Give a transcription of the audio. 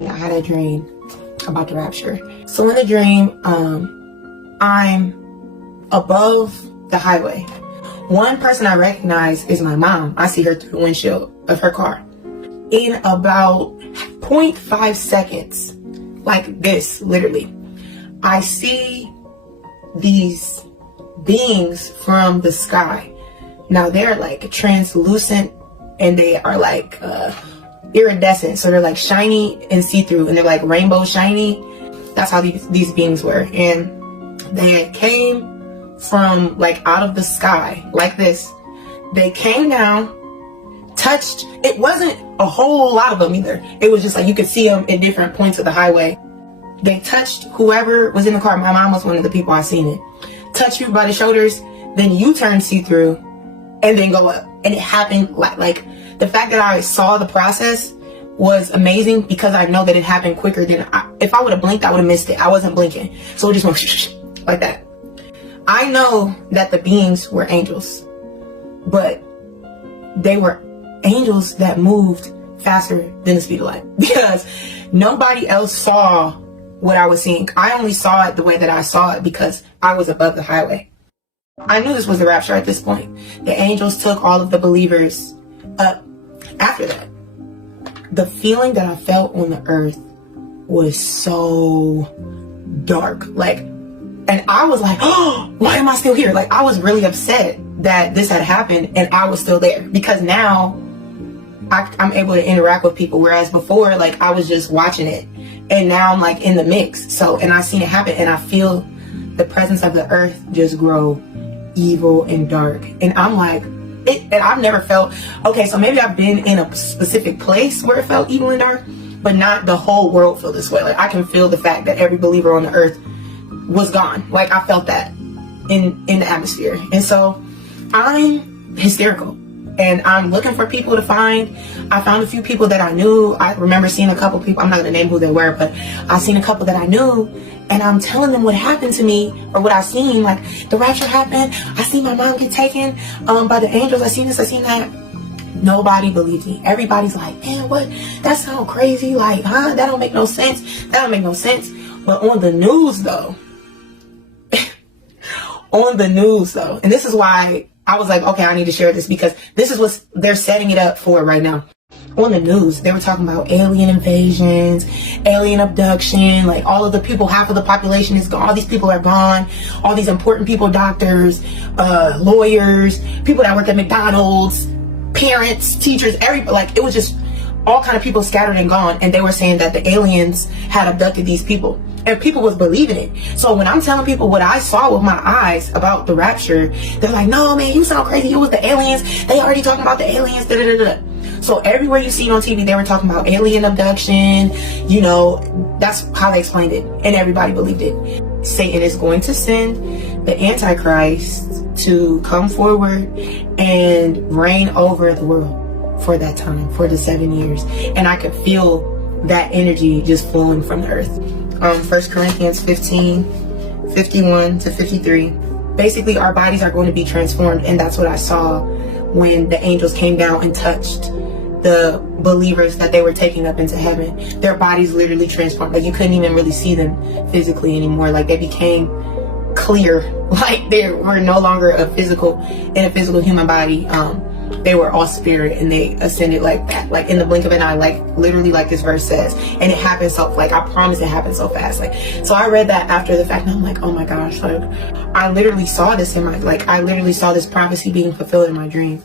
I had a dream about the rapture. So in the dream, I'm above the highway. One person I recognize is my mom. I see her through the windshield of her car. In about 0.5 seconds, like this, literally, I see these beings from the sky. Now they're like translucent and they are like iridescent. So they're like shiny and see-through and they're like rainbow shiny. That's how these beings were. And they came from like out of the sky like this. They came down, touched. It wasn't a whole lot of them either. It was just like you could see them at different points of the highway. They touched whoever was in the car. My mom was one of the people I seen it. Touched you by the shoulders, then you turn see-through and then go up. And it happened like the fact that I saw the process was amazing because I know that it happened quicker than if I would have blinked, I would have missed it. I wasn't blinking. So it just went like that. I know that the beings were angels, but they were angels that moved faster than the speed of light because nobody else saw what I was seeing. I only saw it the way that I saw it because I was above the highway. I knew this was the rapture at this point. The angels took all of the believers up. After that, the feeling that I felt on the earth was so dark. And I was like, oh, why am I still here? Like, I was really upset that this had happened and I was still there because now I'm able to interact with people. Whereas before, like, I was just watching it and now I'm like in the mix. So, and I seen it happen and I feel the presence of the earth just grow evil and dark. And I'm like, and I've never felt, okay, so maybe I've been in a specific place where it felt evil and dark, but not the whole world feel this way. Like, I can feel the fact that every believer on the earth was gone. Like, I felt that in the atmosphere. And so I'm hysterical and I'm looking for people to find. I found a few people that I knew. I remember seeing a couple people, I'm not going to name who they were, but I seen a couple that I knew and I'm telling them what happened to me or what I seen. Like, the rapture happened. I seen my mom get taken by the angels. I seen this, I seen that. Nobody believed me. Everybody's like, man, what? That sounds crazy. Like, huh? That don't make no sense. That don't make no sense. But on the news though, and this is why I was like, okay, I need to share this because this is what they're setting it up for right now. On the news, they were talking about alien invasions, alien abduction, like all of the people, half of the population is gone. All these people are gone. All these important people, doctors, lawyers, people that work at McDonald's, parents, teachers, like it was just all kind of people scattered and gone. And they were saying that the aliens had abducted these people. And people was believing it. So when I'm telling people what I saw with my eyes about the rapture, they're like, no, man, you sound crazy. It was the aliens. They already talking about the aliens. Da, da, da, da. So everywhere you see it on TV, they were talking about alien abduction. You know, that's how they explained it. And everybody believed it. Satan is going to send the Antichrist to come forward and reign over the world for that time, for the 7 years. And I could feel that energy just flowing from the earth. 1 Corinthians 15, 51 to 53. Basically, our bodies are going to be transformed, and that's what I saw when the angels came down and touched the believers that they were taking up into heaven. Their bodies literally transformed. Like, you couldn't even really see them physically anymore. Like, they became clear. Like, they were no longer in a physical human body. They were all spirit and they ascended like that, like in the blink of an eye, like literally like this verse says. And it happened so, like, I promise it happened so fast. Like, so I read that after the fact and I'm like, oh my gosh, like I literally saw this in my, like I literally saw this prophecy being fulfilled in my dream.